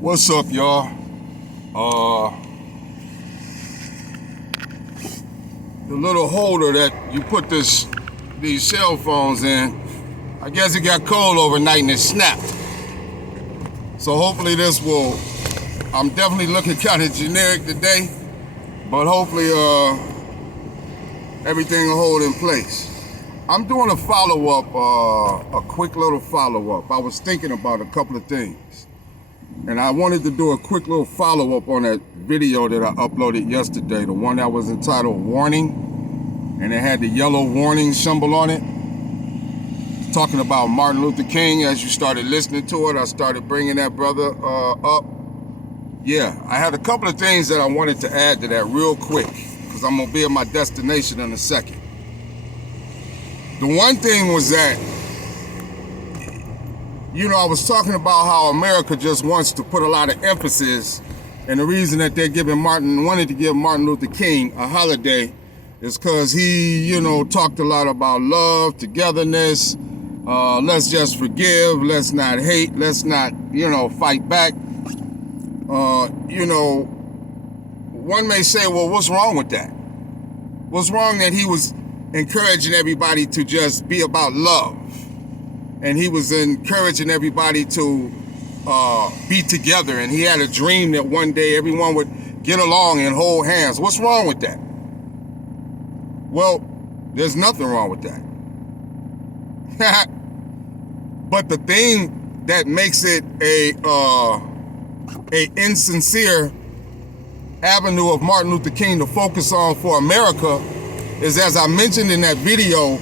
What's up, y'all? The little holder that you put these cell phones in, I guess it got cold overnight and it snapped. So hopefully this will, I'm definitely looking kind of generic today, but hopefully everything will hold in place. I'm doing a follow-up, a quick little follow-up. I was thinking about a couple of things, and I wanted to do a quick little follow-up on that video that I uploaded yesterday, the one that was entitled Warning, and it had the yellow warning symbol on it, talking about Martin Luther King. As you started listening to it, I started bringing that brother up. Yeah, I had a couple of things that I wanted to add to that real quick, because I'm going to be at my destination in a second. The one thing was that, you know, I was talking about how America just wants to put a lot of emphasis, and the reason that they're wanted to give Martin Luther King a holiday is because he, you know, talked a lot about love, togetherness, let's just forgive, let's not hate, let's not, you know, fight back. You know, one may say, well, what's wrong with that? What's wrong that he was encouraging everybody to just be about love, and he was encouraging everybody to be together, and he had a dream that one day everyone would get along and hold hands? What's wrong with that? Well, there's nothing wrong with that. But the thing that makes it a insincere avenue of Martin Luther King to focus on for America is, as I mentioned in that video,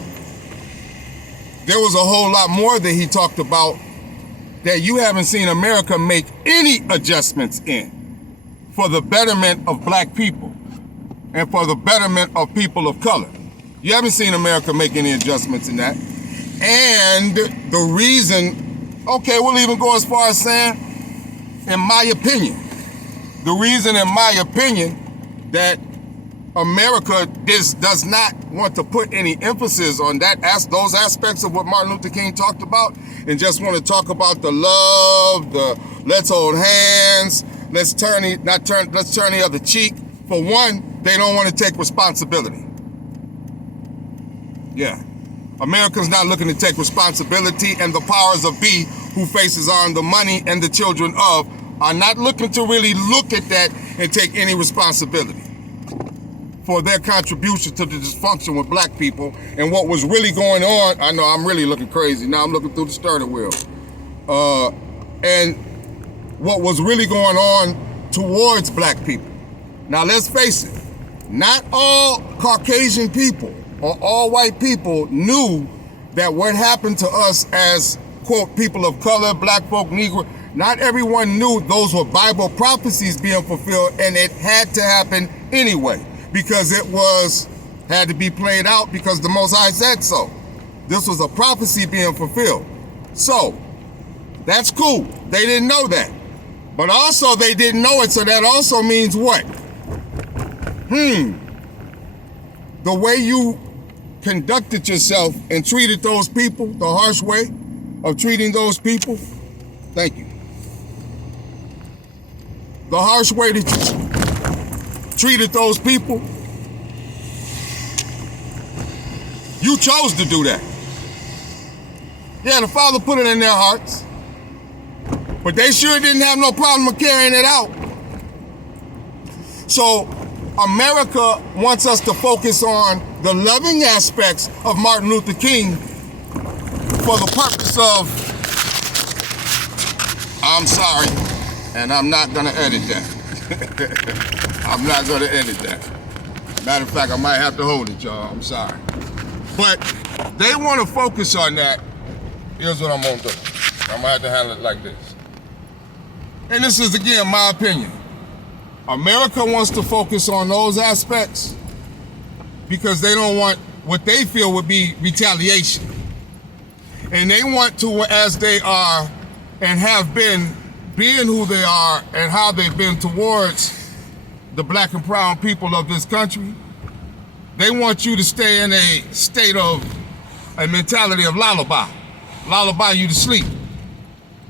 there was a whole lot more that he talked about that you haven't seen America make any adjustments in for the betterment of black people and for the betterment of people of color. You haven't seen America make any adjustments in that. And the reason, okay, we'll even go as far as saying, in my opinion, the reason, in my opinion, that America does not want to put any emphasis on those aspects of what Martin Luther King talked about, and just want to talk about the love, the let's hold hands, let's turn the other cheek. For one, they don't want to take responsibility. Yeah. America's not looking to take responsibility, and the powers of be who faces on the money and the children of are not looking to really look at that and take any responsibility for their contribution to the dysfunction with black people and what was really going on. I know I'm really looking crazy. Now I'm looking through the steering wheel. And what was really going on towards black people. Now let's face it, not all Caucasian people or all white people knew that what happened to us as, quote, people of color, black folk, Negro, not everyone knew those were Bible prophecies being fulfilled, and it had to happen anyway, because it had to be played out because the Most High said so. This was a prophecy being fulfilled. So, that's cool. They didn't know that. But also they didn't know it, so that also means what? The way you conducted yourself and treated those people, the harsh way of treating those people, thank you. The harsh way that you treated those people, you chose to do that. Yeah, the Father put it in their hearts, but they sure didn't have no problem with carrying it out. So America wants us to focus on the loving aspects of Martin Luther King for the purpose of, I'm sorry, and I'm not gonna edit that. I'm not gonna edit that. Matter of fact, I might have to hold it, y'all. I'm sorry. But they want to focus on that. Here's what I'm gonna do. I'm gonna have to handle it like this. And this is, again, my opinion. America wants to focus on those aspects because they don't want what they feel would be retaliation. And they want to, as they are and have been, being who they are and how they've been towards the black and brown people of this country, they want you to stay in a state of a mentality of lullaby you to sleep.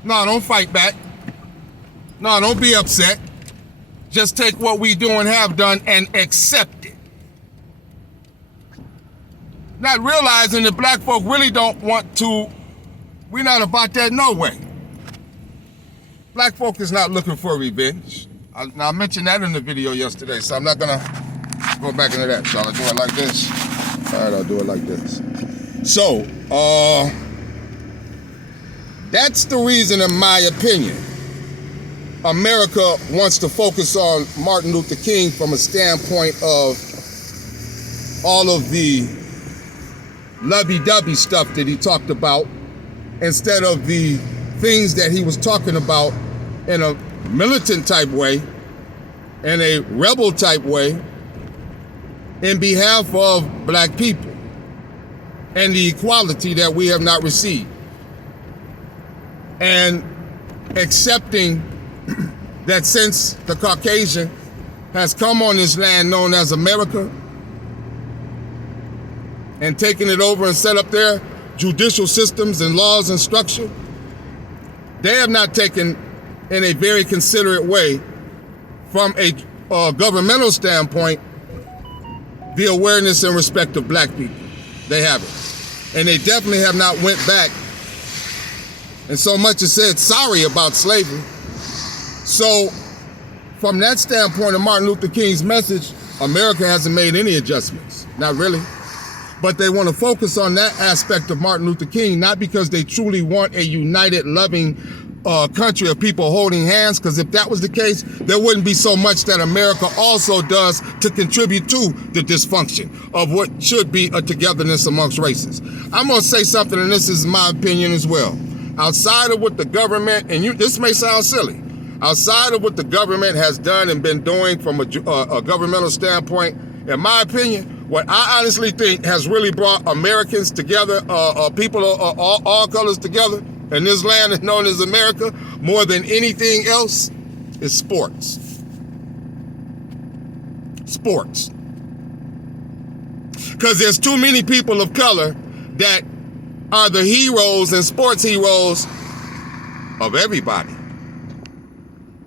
No, don't fight back. No, don't be upset. Just take what we do and have done and accept it. Not realizing that black folk really don't want to, we're not about that no way. Black folk is not looking for revenge. I mentioned that in the video yesterday, so I'm not gonna go back into that. So I'll do it like this. All right, I'll do it like this. So, that's the reason, in my opinion, America wants to focus on Martin Luther King from a standpoint of all of the lovey-dovey stuff that he talked about, instead of the things that he was talking about in a militant type way, in a rebel type way, in behalf of black people and the equality that we have not received. And accepting that since the Caucasian has come on this land known as America and taken it over and set up their judicial systems and laws and structure, they have not taken in a very considerate way from a governmental standpoint the awareness and respect of black people. They haven't. And they definitely have not went back and so much as said sorry about slavery. So from that standpoint of Martin Luther King's message, America hasn't made any adjustments. Not really. But they want to focus on that aspect of Martin Luther King, not because they truly want a united, loving country of people holding hands, because if that was the case, there wouldn't be so much that America also does to contribute to the dysfunction of what should be a togetherness amongst races. I'm going to say something, and this is my opinion as well. Outside of what the government, and this may sound silly, outside of what the government has done and been doing from a governmental standpoint, in my opinion, what I honestly think has really brought Americans together, people of all colors together, and this land is known as America, more than anything else, is sports. Sports. Because there's too many people of color that are the heroes and sports heroes of everybody.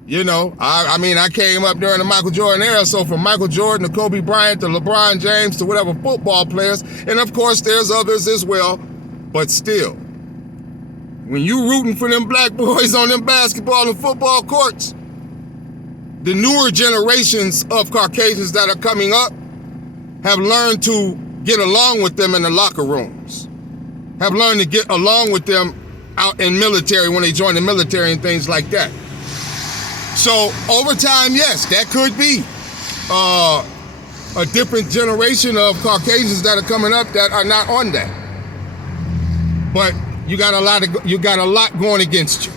You know, I mean, I came up during the Michael Jordan era, so from Michael Jordan to Kobe Bryant to LeBron James to whatever football players, and of course there's others as well, but still, when you rooting for them black boys on them basketball and football courts, the newer generations of Caucasians that are coming up have learned to get along with them in the locker rooms, have learned to get along with them out in military when they join the military and things like that. So over time, yes, that could be a different generation of Caucasians that are coming up that are not on that. But you got a lot going against you.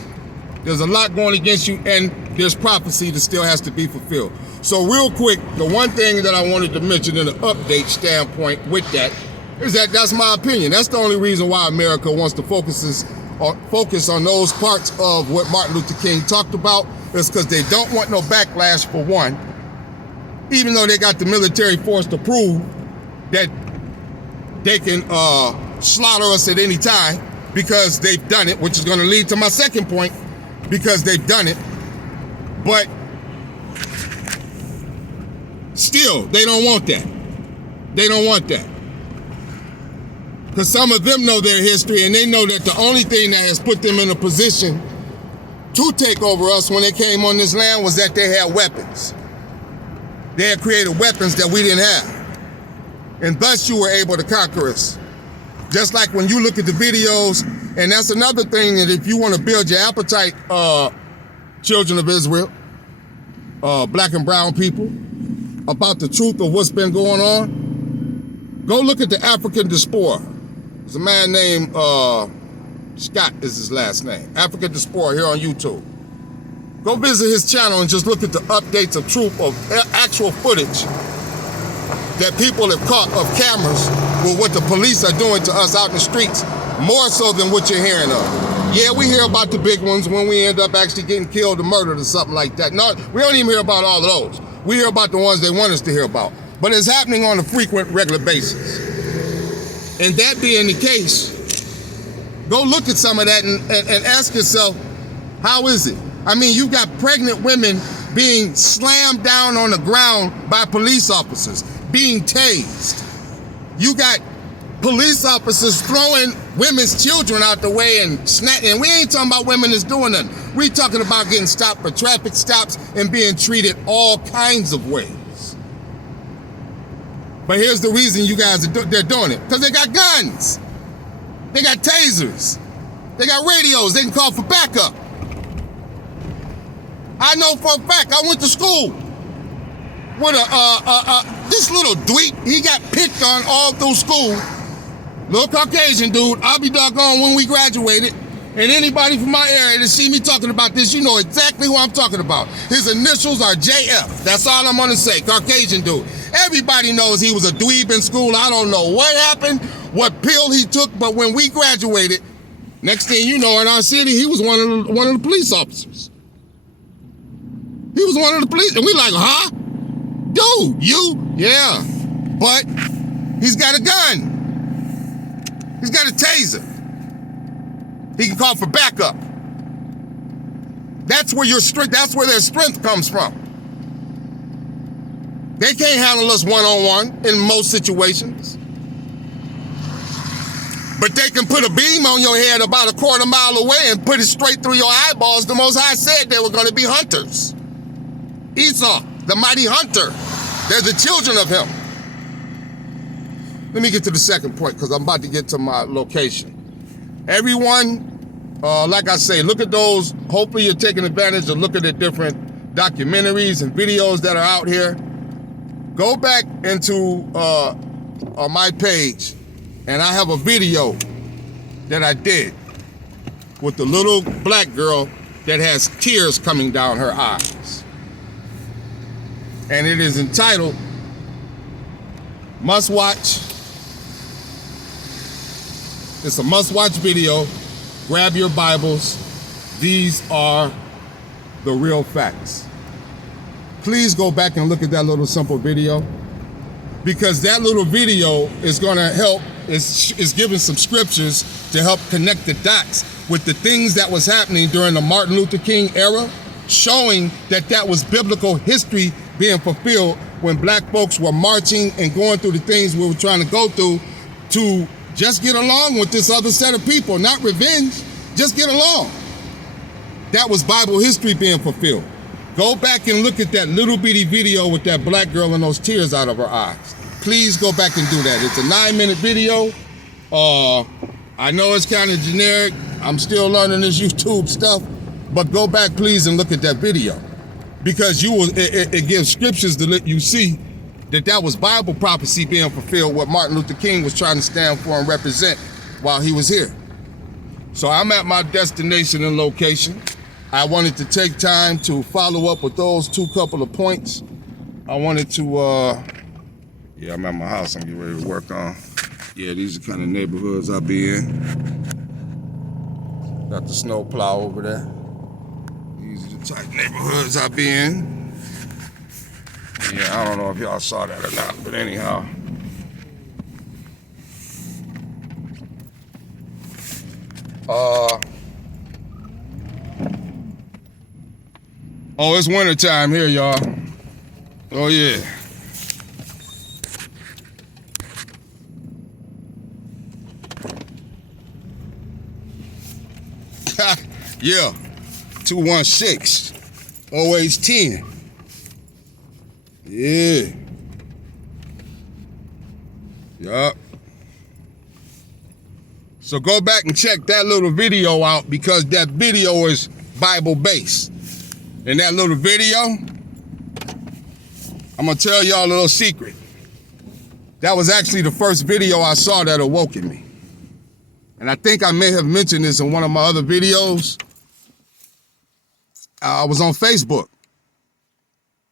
There's a lot going against you, and there's prophecy that still has to be fulfilled. So real quick, the one thing that I wanted to mention in an update standpoint with that is that that's my opinion. That's the only reason why America wants to focus on those parts of what Martin Luther King talked about, is because they don't want no backlash, for one, even though they got the military force to prove that they can slaughter us at any time because they've done it, which is going to lead to my second point, because they've done it. But still, they don't want that. They don't want that. Because some of them know their history, and they know that the only thing that has put them in a position to take over us when they came on this land was that they had weapons. They had created weapons that we didn't have. And thus you were able to conquer us. Just like when you look at the videos, and that's another thing, that if you want to build your appetite, children of Israel, black and brown people, about the truth of what's been going on, go look at the African diaspora. There's a man named Scott is his last name. African Diaspora here on YouTube. Go visit his channel and just look at the updates of truth, of actual footage that people have caught of cameras with what the police are doing to us out in the streets, more so than what you're hearing of. Yeah, we hear about the big ones when we end up actually getting killed or murdered or something like that. No, we don't even hear about all of those. We hear about the ones they want us to hear about. But it's happening on a frequent, regular basis. And that being the case, go look at some of that and ask yourself, how is it I mean, you've got pregnant women being slammed down on the ground by police officers, being tased. You got police officers throwing women's children out the way and snatching. And we ain't talking about women that's doing nothing. We talking about getting stopped for traffic stops and being treated all kinds of ways. But here's the reason you guys they're doing it. Because they got guns. They got tasers. They got radios. They can call for backup. I know for a fact, I went to school with this little dweeb. He got picked on all through school. Little Caucasian dude. I'll be doggone when we graduated. And anybody from my area that see me talking about this, you know exactly who I'm talking about. His initials are JF. That's all I'm gonna say. Caucasian dude. Everybody knows he was a dweeb in school. I don't know what happened, what pill he took, but when we graduated, next thing you know, in our city, he was one of the police officers. He was one of the police, and we like, huh? Dude, you? Yeah. But he's got a gun. He's got a taser. He can call for backup. That's where your strength, that's where their strength comes from. They can't handle us one-on-one in most situations. But they can put a beam on your head about a quarter mile away and put it straight through your eyeballs. The Most High said they were going to be hunters. Esau, the mighty hunter. They're the children of him. Let me get to the second point because I'm about to get to my location. Everyone, like I say, look at those. Hopefully you're taking advantage of looking at different documentaries and videos that are out here. Go back into on my page, and I have a video that I did with the little black girl that has tears coming down her eyes. And it is entitled, Must Watch. It's a must-watch video. Grab your Bibles. These are the real facts. Please go back and look at that little simple video, because that little video is going to help, is giving some scriptures to help connect the dots with the things that was happening during the Martin Luther King era, showing that that was biblical history being fulfilled when black folks were marching and going through the things we were trying to go through to just get along with this other set of people, not revenge, just get along. That was Bible history being fulfilled. Go back and look at that little bitty video with that black girl and those tears out of her eyes. Please go back and do that. It's a 9-minute video. I know it's kind of generic. I'm still learning this YouTube stuff, but go back please and look at that video, because it gives scriptures to let you see that was Bible prophecy being fulfilled, what Martin Luther King was trying to stand for and represent while he was here. So I'm at my destination and location. I wanted to take time to follow up with those couple of points. I wanted to, yeah, I'm at my house. I'm getting ready to work on. Yeah, these are the kind of neighborhoods I'll be in. Got the snow plow over there. These are the type of neighborhoods I'll be in. Yeah, I don't know if y'all saw that or not, but anyhow. Oh, it's winter time here, y'all. Oh, yeah. Yeah, 216, always 10. Yeah. Yup. So go back and check that little video out, because that video is Bible based. In that little video, I'm gonna tell y'all a little secret. That was actually the first video I saw that awoke in me. And I think I may have mentioned this in one of my other videos. I was on Facebook.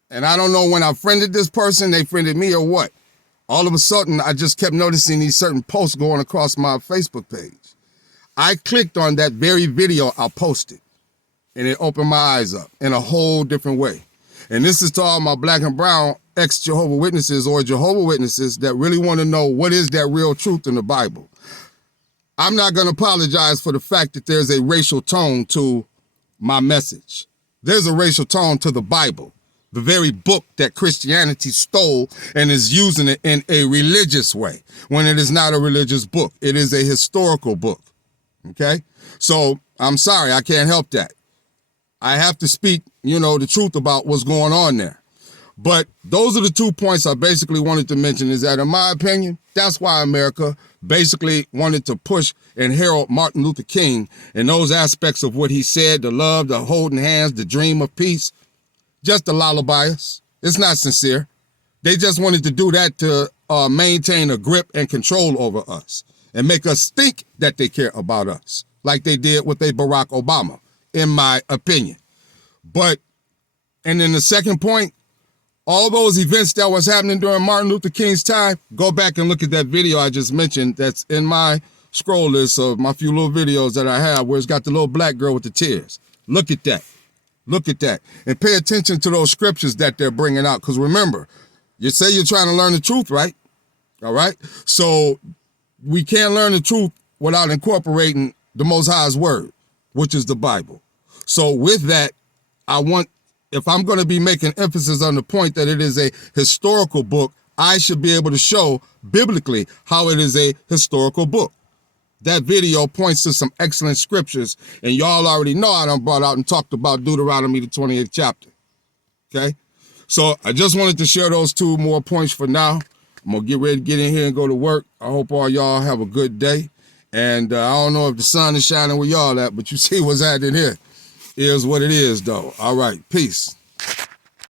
And I don't know when I friended this person, they friended me or what. All of a sudden, I just kept noticing these certain posts going across my Facebook page. I clicked on that very video I posted, and it opened my eyes up in a whole different way. And this is to all my black and brown ex-Jehovah's Witnesses or Jehovah's Witnesses that really want to know what is that real truth in the Bible. I'm not going to apologize for the fact that there's a racial tone to my message. There's a racial tone to the Bible, the very book that Christianity stole and is using it in a religious way, when it is not a religious book. It is a historical book, okay? So I'm sorry, I can't help that. I have to speak, the truth about what's going on there. But those are the 2 points I basically wanted to mention, is that, in my opinion, that's why America basically wanted to push and herald Martin Luther King and those aspects of what he said, the love, the holding hands, the dream of peace, just to lullaby us. It's not sincere. They just wanted to do that to maintain a grip and control over us and make us think that they care about us, like they did with a Barack Obama, in my opinion. And then the second point, all those events that was happening during Martin Luther King's time, go back and look at that video I just mentioned that's in my scroll list of my few little videos that I have, where it's got the little black girl with the tears. Look at that. Look at that. And pay attention to those scriptures that they're bringing out. Because remember, you say you're trying to learn the truth, right? All right? So we can't learn the truth without incorporating the Most High's word, which is the Bible. So with that, if I'm going to be making emphasis on the point that it is a historical book, I should be able to show biblically how it is a historical book. That video points to some excellent scriptures, and y'all already know I done brought out and talked about Deuteronomy, the 28th chapter. Okay? So I just wanted to share those 2 more points for now. I'm going to get ready to get in here and go to work. I hope all y'all have a good day. And I don't know if the sun is shining where y'all at, but you see what's happening here. Is what it is, though. All right. Peace.